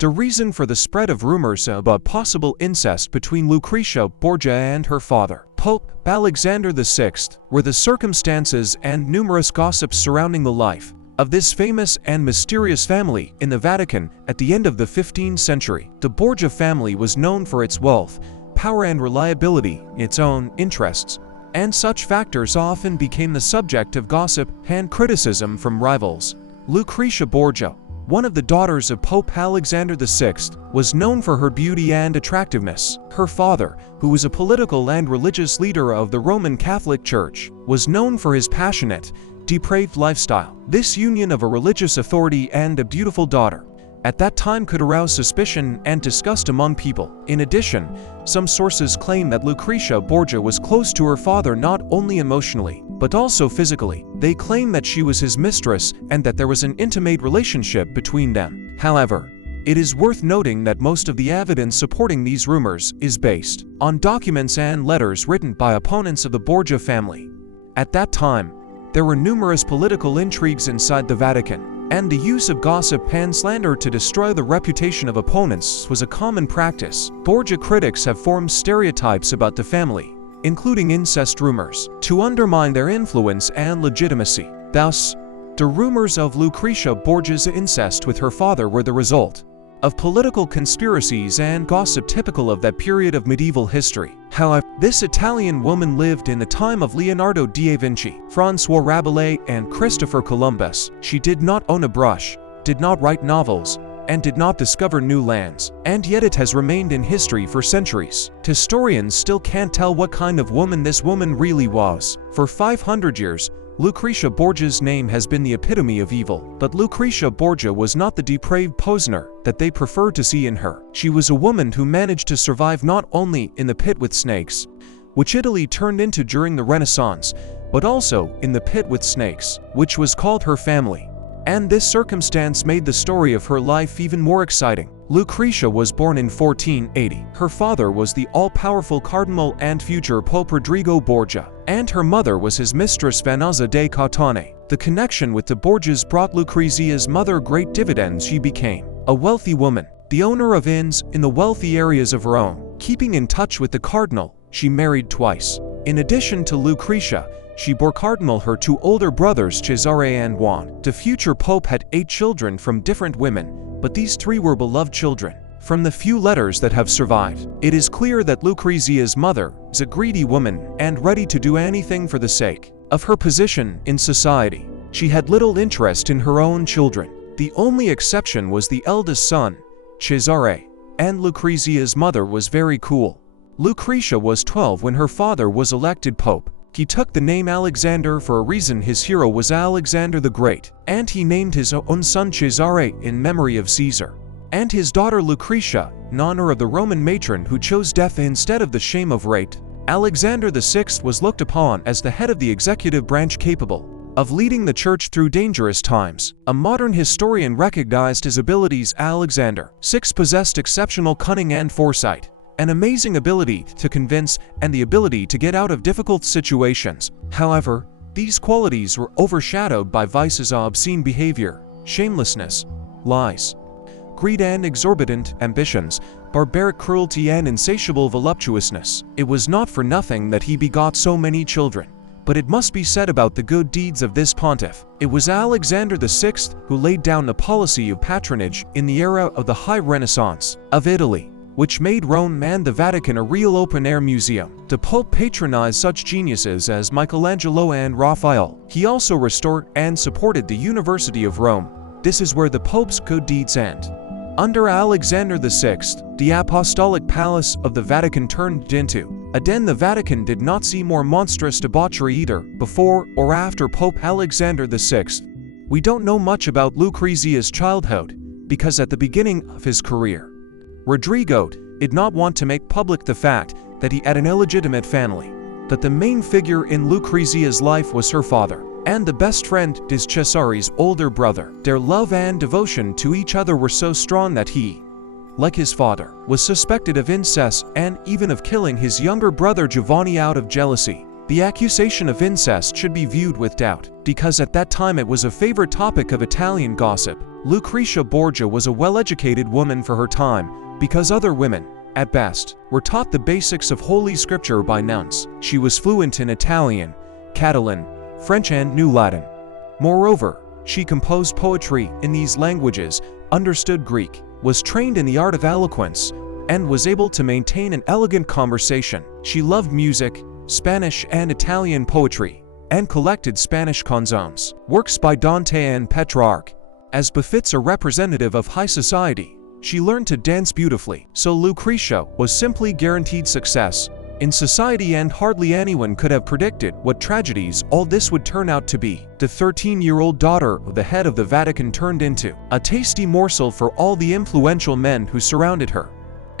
The reason for the spread of rumors about possible incest between Lucrezia Borgia and her father, Pope Alexander VI, were the circumstances and numerous gossips surrounding the life of this famous and mysterious family in the Vatican at the end of the 15th century. The Borgia family was known for its wealth, power and reliability in its own interests, and such factors often became the subject of gossip and criticism from rivals. Lucrezia Borgia, one of the daughters of Pope Alexander VI, was known for her beauty and attractiveness. Her father, who was a political and religious leader of the Roman Catholic Church, was known for his passionate, depraved lifestyle. This union of a religious authority and a beautiful daughter at that time could arouse suspicion and disgust among people. In addition, some sources claim that Lucrezia Borgia was close to her father not only emotionally, but also physically. They claim that she was his mistress and that there was an intimate relationship between them. However, it is worth noting that most of the evidence supporting these rumors is based on documents and letters written by opponents of the Borgia family. At that time, there were numerous political intrigues inside the Vatican, and the use of gossip and slander to destroy the reputation of opponents was a common practice. Borgia critics have formed stereotypes about the family, including incest rumors, to undermine their influence and legitimacy. Thus, the rumors of Lucrezia Borgia's incest with her father were the result of political conspiracies and gossip typical of that period of medieval history. However, this Italian woman lived in the time of Leonardo da Vinci, François Rabelais, and Christopher Columbus. She did not own a brush, did not write novels, and did not discover new lands, and yet it has remained in history for centuries. Historians still can't tell what kind of woman this woman really was. For 500 years, Lucrezia Borgia's name has been the epitome of evil, but Lucrezia Borgia was not the depraved poisoner that they preferred to see in her. She was a woman who managed to survive not only in the pit with snakes, which Italy turned into during the Renaissance, but also in the pit with snakes, which was called her family. And this circumstance made the story of her life even more exciting. Lucrezia was born in 1480. Her father was the all-powerful cardinal and future Pope Rodrigo Borgia, and her mother was his mistress Vanazza de Cautane. The connection with the Borgias brought Lucrezia's mother great dividends. She became a wealthy woman, the owner of inns in the wealthy areas of Rome. Keeping in touch with the cardinal, she married twice. In addition to Lucrezia, she bore Cardinal her two older brothers Cesare and Juan. The future pope had 8 children from different women, but these 3 were beloved children. From the few letters that have survived, it is clear that Lucrezia's mother is a greedy woman and ready to do anything for the sake of her position in society. She had little interest in her own children. The only exception was the eldest son, Cesare, and Lucrezia's mother was very cool. Lucrezia was 12 when her father was elected pope. He took the name Alexander for a reason. His hero was Alexander the Great, and he named his own son Cesare in memory of Caesar, and his daughter Lucrezia in honor of the Roman matron who chose death instead of the shame of rape. Alexander VI was looked upon as the head of the executive branch capable of leading the church through dangerous times. A modern historian recognized his abilities. Alexander VI possessed exceptional cunning and foresight, an amazing ability to convince, and the ability to get out of difficult situations. However, these qualities were overshadowed by vices of obscene behavior, shamelessness, lies, greed and exorbitant ambitions, barbaric cruelty and insatiable voluptuousness. It was not for nothing that he begot so many children. But it must be said about the good deeds of this pontiff. It was Alexander VI who laid down the policy of patronage in the era of the High Renaissance of Italy, which made Rome and the Vatican a real open-air museum. The Pope patronized such geniuses as Michelangelo and Raphael. He also restored and supported the University of Rome. This is where the Pope's good deeds end. Under Alexander VI, the Apostolic Palace of the Vatican turned into a den. The Vatican did not see more monstrous debauchery either before or after Pope Alexander VI. We don't know much about Lucrezia's childhood because at the beginning of his career, Rodrigo did not want to make public the fact that he had an illegitimate family, that the main figure in Lucrezia's life was her father, and the best friend is Cesare's older brother. Their love and devotion to each other were so strong that he, like his father, was suspected of incest and even of killing his younger brother Giovanni out of jealousy. The accusation of incest should be viewed with doubt, because at that time it was a favorite topic of Italian gossip. Lucrezia Borgia was a well-educated woman for her time, because other women, at best, were taught the basics of Holy Scripture by nuns. She was fluent in Italian, Catalan, French and New Latin. Moreover, she composed poetry in these languages, understood Greek, was trained in the art of eloquence, and was able to maintain an elegant conversation. She loved music, Spanish and Italian poetry, and collected Spanish canzones, works by Dante and Petrarch. As befits a representative of high society, she learned to dance beautifully, so Lucrezia was simply guaranteed success in society, and hardly anyone could have predicted what tragedies all this would turn out to be. The 13-year-old daughter of the head of the Vatican turned into a tasty morsel for all the influential men who surrounded her.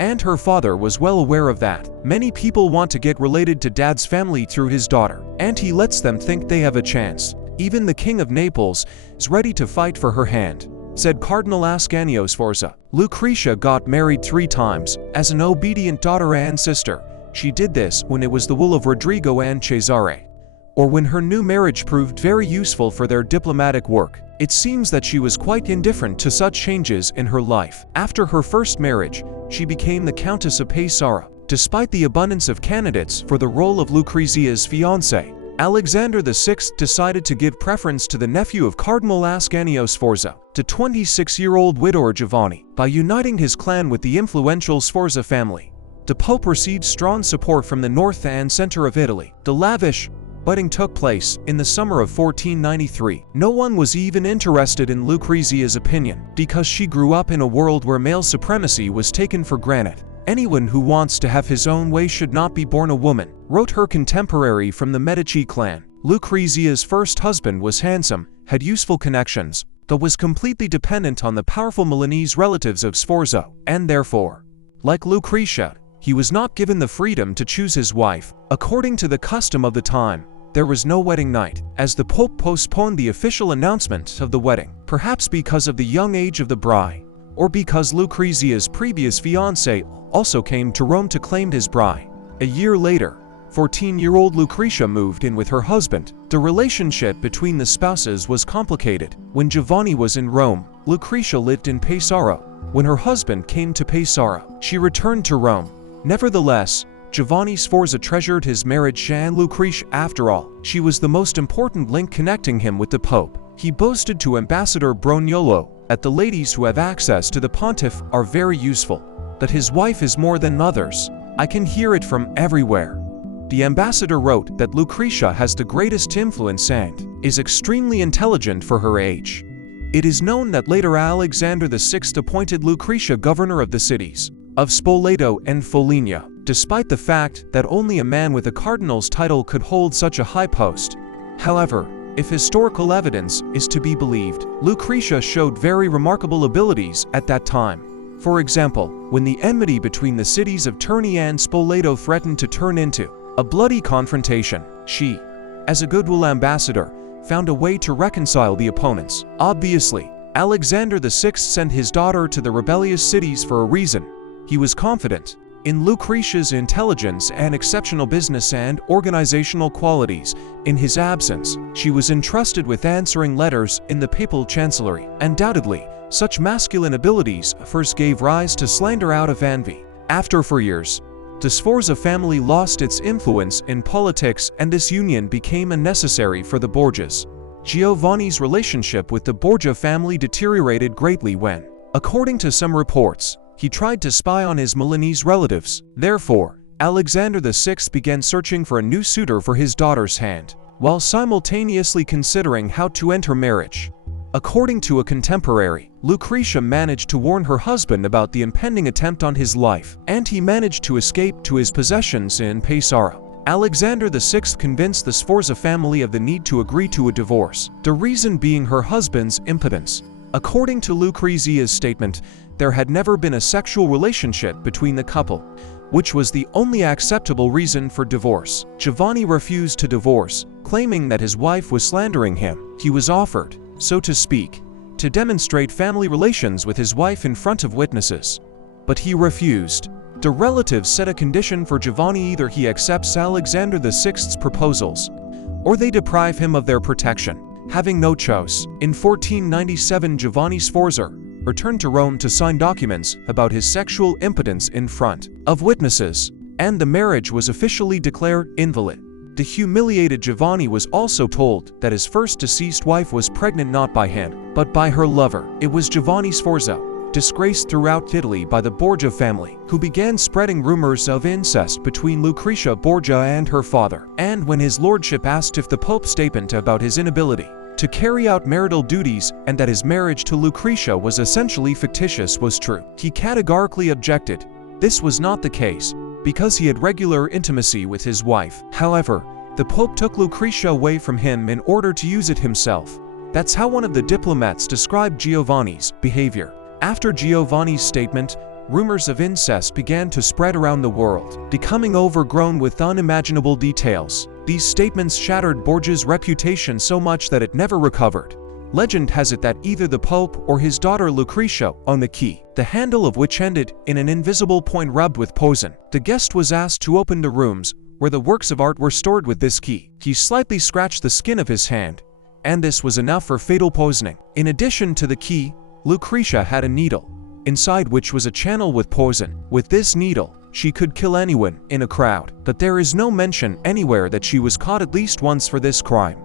And her father was well aware of that. Many people want to get related to Dad's family through his daughter, and he lets them think they have a chance. Even the King of Naples is ready to fight for her hand, said Cardinal Ascanio Sforza. Lucrezia got married 3 times, as an obedient daughter and sister. She did this when it was the will of Rodrigo and Cesare, or when her new marriage proved very useful for their diplomatic work. It seems that she was quite indifferent to such changes in her life. After her first marriage, she became the Countess of Pesaro. Despite the abundance of candidates for the role of Lucrezia's fiancé, Alexander VI decided to give preference to the nephew of Cardinal Ascanio Sforza, the 26-year-old widower Giovanni. By uniting his clan with the influential Sforza family, the Pope received strong support from the north and center of Italy. The lavish wedding took place in the summer of 1493. No one was even interested in Lucrezia's opinion, because she grew up in a world where male supremacy was taken for granted. Anyone who wants to have his own way should not be born a woman, wrote her contemporary from the Medici clan. Lucrezia's first husband was handsome, had useful connections, but was completely dependent on the powerful Milanese relatives of Sforza, and therefore, like Lucrezia, he was not given the freedom to choose his wife. According to the custom of the time, there was no wedding night, as the Pope postponed the official announcement of the wedding, perhaps because of the young age of the bride, or because Lucrezia's previous fiancé also came to Rome to claim his bride. A year later, 14-year-old Lucrezia moved in with her husband. The relationship between the spouses was complicated. When Giovanni was in Rome, Lucrezia lived in Pesaro. When her husband came to Pesaro, she returned to Rome. Nevertheless, Giovanni Sforza treasured his marriage and Lucrezia. After all, she was the most important link connecting him with the Pope. He boasted to Ambassador Broniolo that the ladies who have access to the pontiff are very useful, that his wife is more than others. I can hear it from everywhere. The ambassador wrote that Lucrezia has the greatest influence and is extremely intelligent for her age. It is known that later Alexander VI appointed Lucrezia governor of the cities of Spoleto and Foligno, despite the fact that only a man with a cardinal's title could hold such a high post. However, if historical evidence is to be believed, Lucrezia showed very remarkable abilities at that time. For example, when the enmity between the cities of Terni and Spoleto threatened to turn into a bloody confrontation, she, as a goodwill ambassador, found a way to reconcile the opponents. Obviously, Alexander VI sent his daughter to the rebellious cities for a reason. He was confident in Lucrezia's intelligence and exceptional business and organizational qualities. In his absence, she was entrusted with answering letters in the papal chancellery. Undoubtedly, such masculine abilities first gave rise to slander out of envy. After 4 years, the Sforza family lost its influence in politics, and this union became unnecessary for the Borgias. Giovanni's relationship with the Borgia family deteriorated greatly when, according to some reports, he tried to spy on his Milanese relatives. Therefore, Alexander VI began searching for a new suitor for his daughter's hand, while simultaneously considering how to end her marriage. According to a contemporary, Lucrezia managed to warn her husband about the impending attempt on his life, and he managed to escape to his possessions in Pesaro. Alexander VI convinced the Sforza family of the need to agree to a divorce, the reason being her husband's impotence. According to Lucrezia's statement, there had never been a sexual relationship between the couple, which was the only acceptable reason for divorce. Giovanni refused to divorce, claiming that his wife was slandering him. He was offered, so to speak, to demonstrate family relations with his wife in front of witnesses, but he refused. The relatives set a condition for Giovanni: either he accepts Alexander VI's proposals, or they deprive him of their protection. Having no choice, in 1497 Giovanni Sforza returned to Rome to sign documents about his sexual impotence in front of witnesses, and the marriage was officially declared invalid. The humiliated Giovanni was also told that his first deceased wife was pregnant not by him, but by her lover. It was Giovanni Sforza, disgraced throughout Italy by the Borgia family, who began spreading rumors of incest between Lucrezia Borgia and her father. And when his lordship asked if the Pope's statement about his inability to carry out marital duties and that his marriage to Lucrezia was essentially fictitious was true, he categorically objected. This was not the case, because he had regular intimacy with his wife. However, the Pope took Lucrezia away from him in order to use it himself. That's how one of the diplomats described Giovanni's behavior. After Giovanni's statement, rumors of incest began to spread around the world, becoming overgrown with unimaginable details. These statements shattered Borgia's reputation so much that it never recovered. Legend has it that either the Pope or his daughter Lucrezia owned the key, the handle of which ended in an invisible point rubbed with poison. The guest was asked to open the rooms where the works of art were stored with this key. He slightly scratched the skin of his hand, and this was enough for fatal poisoning. In addition to the key, Lucrezia had a needle, inside which was a channel with poison. With this needle, she could kill anyone in a crowd, but there is no mention anywhere that she was caught at least once for this crime.